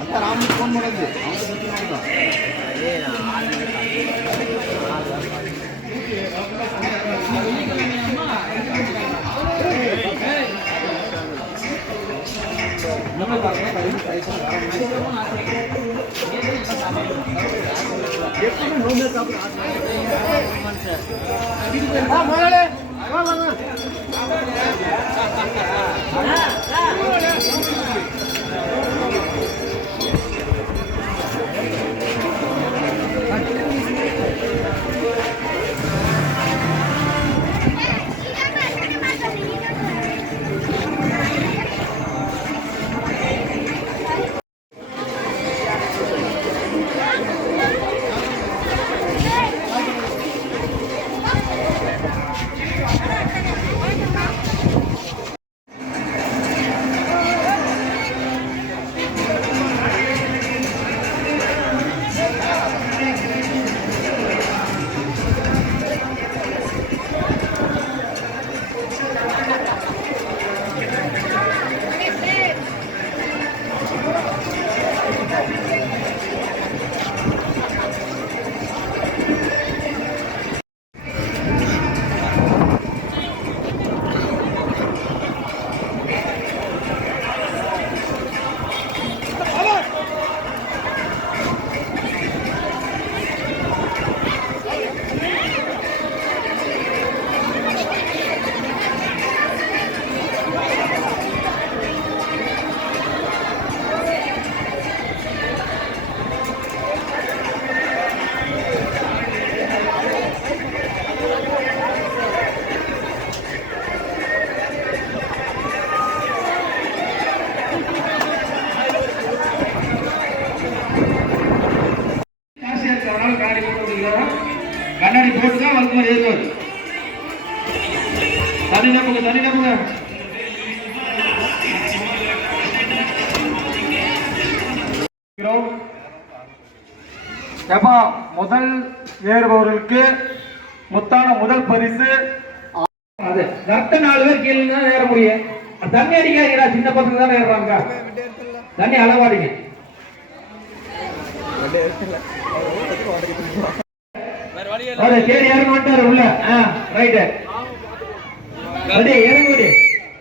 ಅಂತ ರಾಮ್ ಫೋನ್ ಮಾಡಿದ್ವಿ கண்ணாடி போட்டுதான் வழக்கமாக ஏறுவார். தனி நம்புங்க முதல் ஏறுபவர்களுக்கு முத்தான முதல் பரிசு. அது கரெக்டா 4 பேர் கீழே தான் ஏற முடியும். தண்ணி அடிக்காதீங்களா, சின்ன பசங்க தானே ஏறுறாங்க. தண்ணி அளவாடிங்க. உள்ள ரைட்டு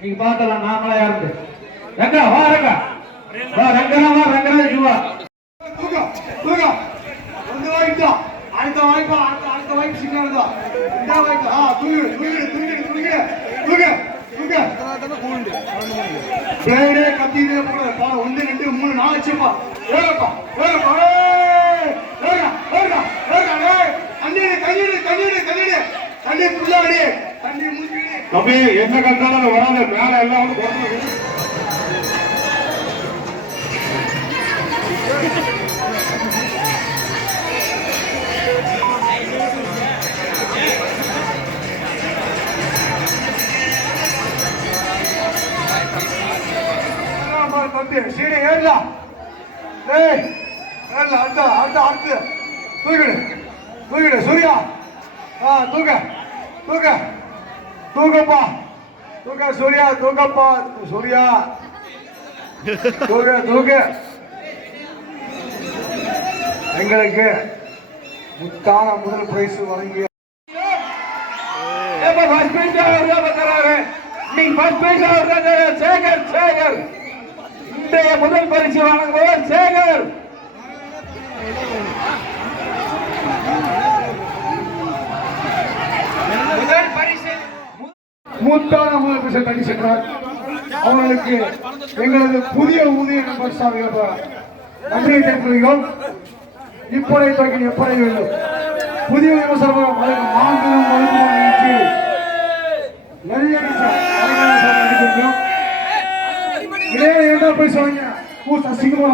நீங்க பாத்தலாம். நாமளா யாரு ரங்கா வா ரங்கா வா ரங்கராஜ் ஜுவா அடுத்த வாய்ப்பு சின்னதா இந்த வாய்ப்பு கத்தி 1 2 3 4 வச்சுப்பா. தம்பி என்ன கண்டாலும் வராத மேல எல்லாம் வந்து தம்பி சீனி ஏறலாம். அடுத்து தூக்கிடு சூர்யா. தூக்கப்பா சூர்யா தூக்கு. எங்களுக்கு முத்தான முதல் பிரைஸ் வழங்கிய சேகர் இன்றைய முதல் பரிசு வழங்குபவர் சேகர். முத்தான முதல் பரிசு தட்டி சென்றார். அவர்களுக்கு எங்களது புதிய ஊதிய நம்பர் நன்றியை தெரிவிக்கிறோம். இப்படை தொகை எப்படை வேண்டும் புதிய விமர்சனம் மாநிலம் நிகழ்ச்சி இதே என்ன போய் சொல்லுங்க. மூச்சு அசிங்கமா